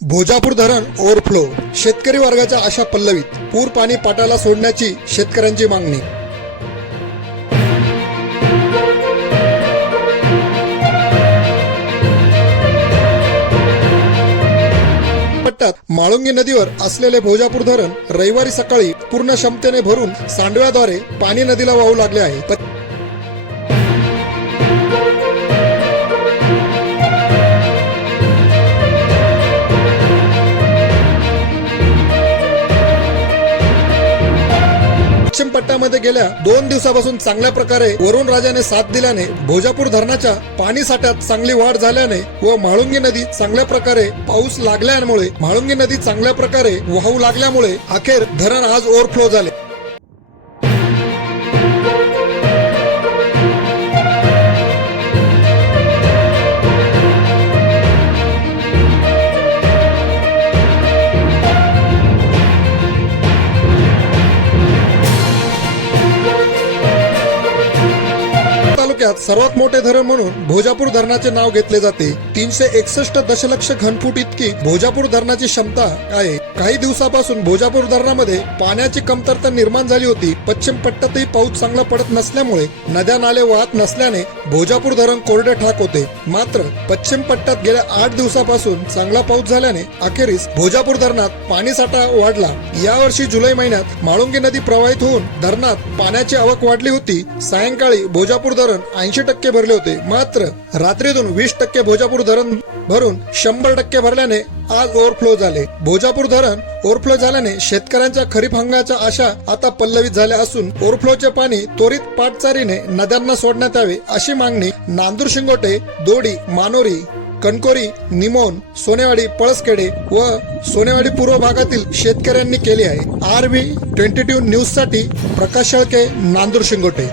भोजापूर धरण ओव्हरफ्लो शेतकरी वर्गाच्या आशा पल्लवीत. पूर पाणी पाटाला सोडण्याची शेतकऱ्यांची मागणी. पट्ट्यात माळुंगी नदीवर असलेले भोजापूर धरण रविवारी सकाळी पूर्ण क्षमतेने भरून सांडव्याद्वारे पाणी नदीला वाहू लागले आहे. पश्चिम पट्ट्यामध्ये गेल्या दोन दिवसापासून चांगल्या प्रकारे वरुण राजाने साथ दिल्याने भोजापूर धरणाच्या पाणी साठ्यात चांगली वाढ झाल्याने व म्हाळुंगी नदी चांगल्या प्रकारे पाऊस लागल्यामुळे म्हाळुंगी नदी चांगल्या प्रकारे वाहू लागल्यामुळे अखेर धरण आज ओव्हरफ्लो झाले. तालुक्यात सर्वात मोठे धरण म्हणून भोजापूर धरणाचे नाव घेतले जाते. तीनशे एकसष्ट दशलक्ष घनफूट इतकी भोजापूर धरणाची क्षमता आहे. काही दिवसापासून भोजापूर धरणामध्ये पाण्याची कमतरता निर्माण झाली होती. पश्चिम पट्ट्यातही पाऊस चांगला पडत नसल्यामुळे नद्या नाले वाहत नसल्याने भोजापूर धरण कोरडे ठाक होते. मात्र पश्चिम पट्ट्यात गेल्या आठ दिवसापासून चांगला पाऊस झाल्याने अखेरीस भोजापूर धरणात पाणी साठा वाढला. यावर्षी जुलै महिन्यात माळुंगी नदी प्रवाहित होऊन धरणात पाण्याची आवक वाढली होती. सायंकाळी भोजापूर धरण ऐंशी टक्के भरले होते. मात्र रात्रीतून वीस टक्के भोजापूर धरण भरून शंभर टक्के भरल्याने आज ओव्हरफ्लो झाले. भोजापूर धरण ओव्हरफ्लो झाल्याने शेतकऱ्यांच्या खरीप हंगाच्या आशा आता पल्लवित झाल्या असून ओव्हरफ्लोचे पाणी त्वरित पाटचारीने नद्यांना सोडण्यात यावे अशी मागणी नांदूर शिंगोटे दोडी मानोरी कणकोरी निमोन सोनेवाडी पळसखेडे व सोनेवाडी पूर्व भागातील शेतकऱ्यांनी केली आहे. आर व्ही ट्वेंटी टू न्यूजसाठी प्रकाश शेळके नांदूर शिंगोटे.